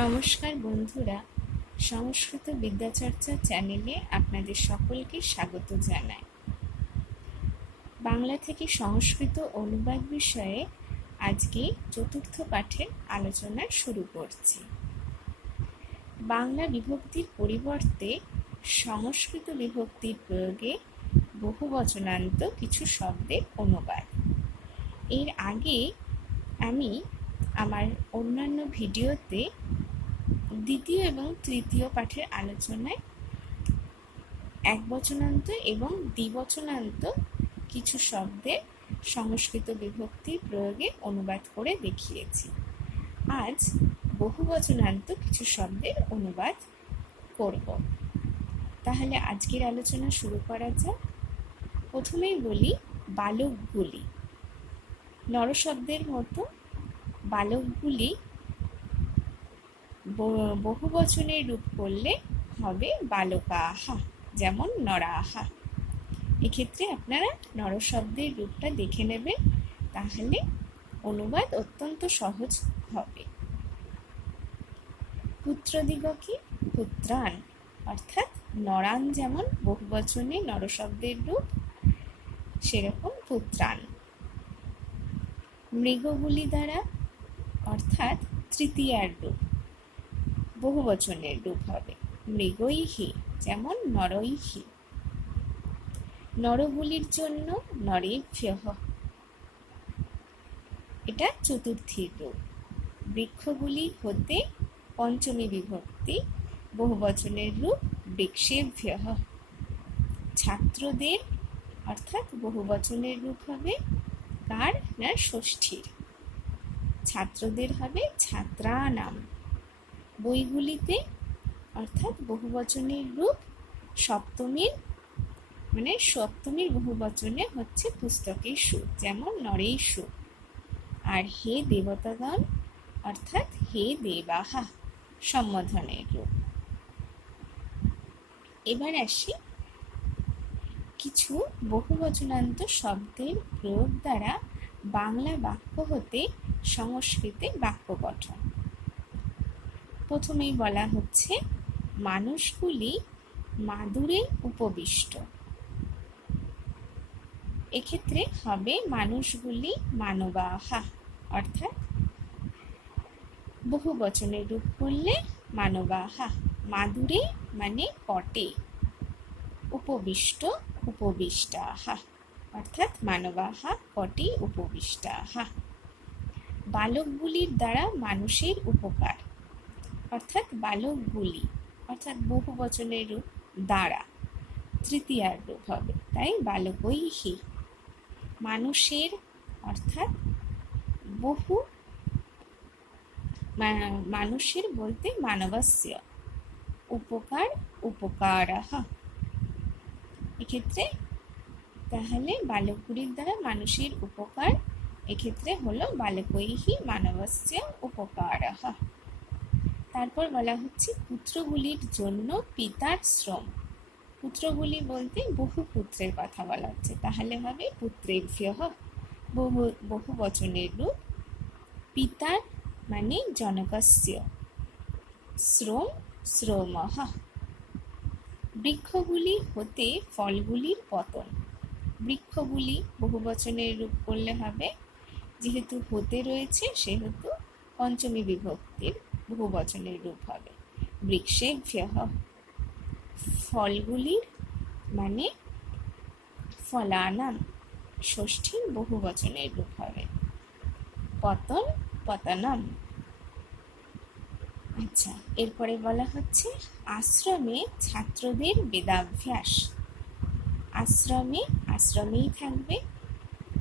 নমস্কার বন্ধুরা, সংস্কৃত বিদ্যাচর্চা চ্যানেলে আপনাদের সকলকে স্বাগত জানাই। বাংলা থেকে সংস্কৃত অনুবাদ বিষয়ে আজকে চতুর্থ পাঠের আলোচনা শুরু করছি। বাংলা বিভক্তির পরিবর্তে সংস্কৃত বিভক্তির প্রয়োগে বহুবচনান্ত কিছু শব্দের অনুবাদ। এর আগে আমি আমার অন্যান্য ভিডিওতে দ্বিতীয় এবং তৃতীয় পাঠের আলোচনায় একবচনান্ত এবং দ্বিবচনান্ত কিছু শব্দের সংস্কৃত বিভক্তির প্রয়োগে অনুবাদ করে দেখিয়েছি। আজ বহুবচনান্ত কিছু শব্দের অনুবাদ করব। তাহলে আজকের আলোচনা শুরু করা যাক। প্রথমেই বলি বালকগুলি। নরশব্দের মতো বালকগুলি বহুবচনের রূপ করলে হবে বালকাহা, যেমন নরাহা। এক্ষেত্রে আপনারা নরশব্দের রূপটা দেখে নেবেন, তাহলে অনুবাদ অত্যন্ত সহজ হবে। পুত্রদিগকে পুত্রান, অর্থাৎ নরান যেমন বহুবচনে নরশব্দের রূপ, সেরকম পুত্রান। মৃগগুলি দ্বারা, অর্থাৎ তৃতীয়ার রূপ, বহুবচনের রূপ হবে মৃগৈহি, যেমন নরৈহি। নরগুলির জন্য নরেভ্যঃ, এটা চতুর্থীর রূপ। বৃক্ষগুলি হতে পঞ্চমী বিভক্তি, বহুবচনের রূপ বৃক্ষেভ্যঃ। ছাত্রদের, অর্থাৎ বহুবচনের রূপ হবে কার না ষষ্ঠীর, ছাত্রদের হবে ছাত্রানাম। বইগুলিতে, অর্থাৎ বহুবচনের রূপ সপ্তমীর, মানে সপ্তমীর বহুবচনে হচ্ছে পুস্তকেষু, যেমন নরেষু। আর হে দেবতাগণ, অর্থাৎ হে দেবাহা, সম্বোধনের রূপ। এবার আসি কিছু বহুবচনান্ত শব্দের প্রয়োগ দ্বারা বাংলা বাক্য হতে সংস্কৃতে বাক্য গঠন। প্রথমেই বলা হচ্ছে মানুষগুলি মাদুরে উপবিষ্ট। এক্ষেত্রে হবে মানুষগুলি মানবাহা, অর্থাৎ বহুবচনের রূপ করলে মানবাহা। মাদুরে মানে পটে, উপবিষ্ট উপবিষ্টাহা, অর্থাৎ মানবাহা পটে উপবিষ্টাহা। বালকগুলির দ্বারা মানুষের উপকার, অর্থাৎ বালকগুলি, অর্থাৎ বহুবচনের রূপ দ্বারা, তৃতীয়ার রূপ হবে, তাই বালকৈহি। মানুষের, অর্থাৎ বহু, মানুষের বলতে মানবস্য, উপকার উপকারাহা। এক্ষেত্রে তাহলে বালকগুলির দ্বারা মানুষের উপকার, এক্ষেত্রে হলো বালকৈহি মানবস্য উপকারাহা। তারপর বলা হচ্ছে পুত্রগুলির জন্য পিতার শ্রম। পুত্রগুলি বলতে বহু পুত্রের কথা বলা হচ্ছে, তাহলে হবে পুত্রেভ্যঃ, বহুবচনের রূপ। পিতার মানে জনকস্য, শ্রম শ্রমঃ। বৃক্ষগুলি হতে ফলগুলির পতন। বৃক্ষগুলি বহুবচনের রূপ করলে হবে, যেহেতু হতে রয়েছে সেহেতু পঞ্চমী বিভক্তির বহুবচনের রূপ হবে বৃক্ষেভ্যঃ। ফলগুলির মানে ফলানাম, ষষ্ঠীর বহুবচনের রূপ হবে পতন পতনম। আচ্ছা, এরপরে বলা হচ্ছে আশ্রমে ছাত্রদের বেদাভ্যাস। আশ্রমে, আশ্রমেই থাকবে,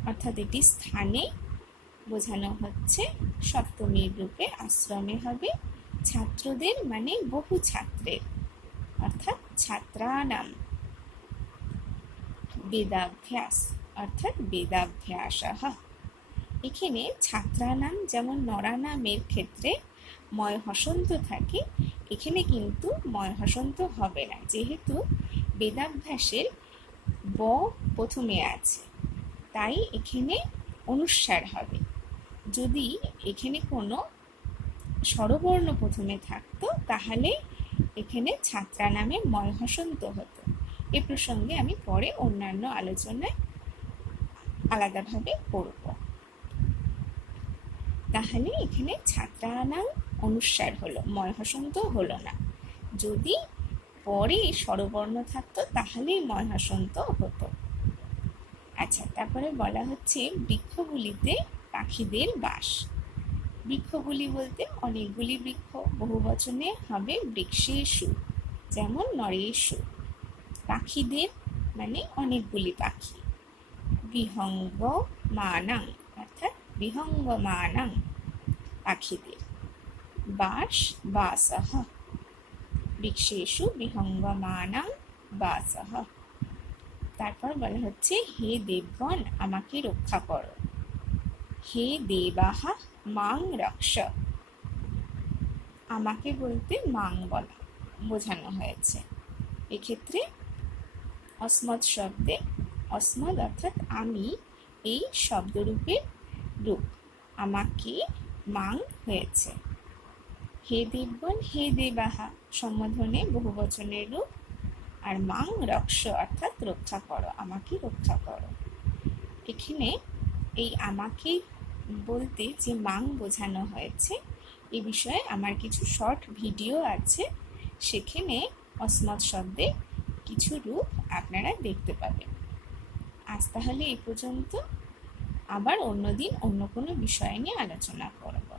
অর্থাৎ এটি স্থানে বোঝানো হচ্ছে সপ্তমীর রূপে আশ্রমে হবে। ছাত্রদের মানে বহু ছাত্রের, অর্থাৎ ছাত্রানাম। বেদাভ্যাস, অর্থাৎ বেদাভ্যাসঃ। এখানে ছাত্রানাম যেমন নরানামের ক্ষেত্রে ময় হসন্ত থাকে, এখানে কিন্তু ময় হসন্ত হবে না, যেহেতু বেদাভ্যাসের ব প্রথমে আছে, তাই এখানে অনুস্বার হবে। যদি এখানে কোনো স্বরবর্ণ প্রথমে থাকতো তাহলে এখানে ছাত্রা নামে ময় হসন্ত হতো। এ প্রসঙ্গে আমি পরে অন্যান্য আলোচনায় আলাদাভাবে পড়ব। তাহলে এখানে ছাত্রা নাম অনুস্বার হলো, ময় হসন্ত হলো না। যদি পরে স্বরবর্ণ থাকতো তাহলেই ময় হসন্ত হতো। আচ্ছা, তারপরে বলা হচ্ছে বৃক্ষগুলিতে পাখিদের বাস। বৃক্ষগুলি বলতে অনেকগুলি বৃক্ষ, বহুবচনে হবে বৃক্ষেষু, যেমন নরেষু। পাখিদের মানে অনেকগুলি পাখি। বিহঙ্গ মানাং অর্থাৎ বিহঙ্গমানাং পাখিদের। বাস বাসহ, বৃক্ষেষু বিহঙ্গমানাং বাসহ। তারপর বলা হচ্ছে হে দেবগণ আমাকে রক্ষা করো। হে দেবাহা মাং রক্ষ, আমাকে বলতে মাং বলা বোঝানো হয়েছে। এক্ষেত্রে অস্মৎ শব্দে, অস্মৎ অর্থাৎ আমি, এই শব্দরূপের রূপ আমাকে মাং হয়েছে। হে দেবগণ হে দেবাহা সম্বোধনে বহুবচনের রূপ, আর মাং রক্ষ অর্থাৎ রক্ষা করো, আমাকে রক্ষা করো। এখানে এই আমাকে বলতে যে মাং বোঝানো হয়েছে এ বিষয়ে আমার কিছু শর্ট ভিডিও আছে, সেখানে অস্মৎ শব্দে কিছু রূপ আপনারা দেখতে পাবেন। আজ তাহলে এই পর্যন্ত, আবার অন্যদিন অন্য কোনো বিষয় নিয়ে আলোচনা করব।